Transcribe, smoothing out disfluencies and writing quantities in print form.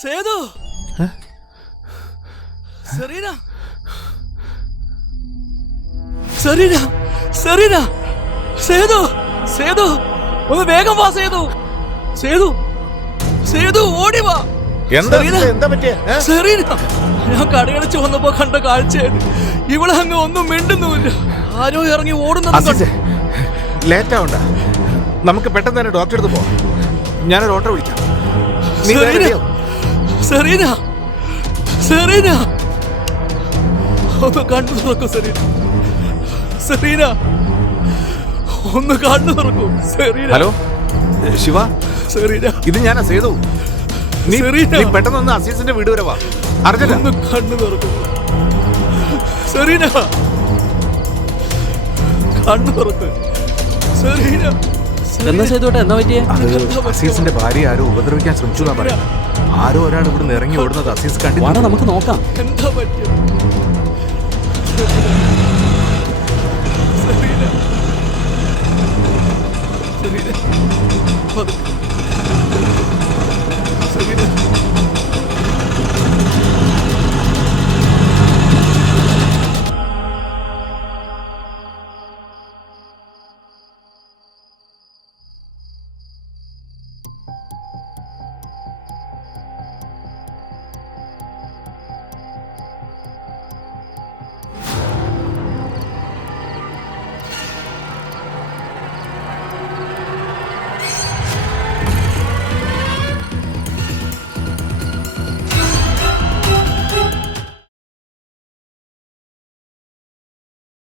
Sethu Serena Serena Serena Sethu Sethu ഒന്ന് വേഗം വാ സേതു സേതു സേതു ഓടി വാ. സെറീന ഞാൻ കടയടച്ച് വന്നപ്പോ കണ്ട കാഴ്ചയാണ്. ഇവിടെ അങ്ങ് ഒന്നും മിണ്ടുന്നുമില്ല. ആരോ ഇറങ്ങി ഓടുന്നത്. ലേറ്റ് ആവണ്ട, നമുക്ക് പെട്ടെന്ന് തന്നെ ഡോക്ടറെ അടുത്ത് പോവാം. ഞാനൊരു ഓട്ടോ വിളിക്കാം. സെറീന സെറീന ഒന്ന് കണ്ണു തുറക്കൂ. സെറീന സെറീന ഒന്ന് കണ്ണു തുറക്കൂ. സെറീന. ഹലോ ശിവ, സെറീന ഇത് ഞാനാ സേതു. നീ പെട്ടെന്ന് ഒന്ന് അസീസിന്റെ വീട് വരെ വാ. ഒന്ന് കണ്ണു തുറക്കൂ. സെറീന കണ്ണു തുറക്ക്. സെറീന. അസീസിന്റെ ഭാര്യ ആരോ ഉപദ്രവിക്കാൻ ശ്രമിച്ചു എന്നാ പറയാം. ആരോ ഒരാൾ ഇവിടുന്ന് ഇറങ്ങി ഓടുന്നത് അസീസ് കണ്ടു. നമുക്ക് നോക്കാം. എന്താ പറ്റിയത്? Serena Serena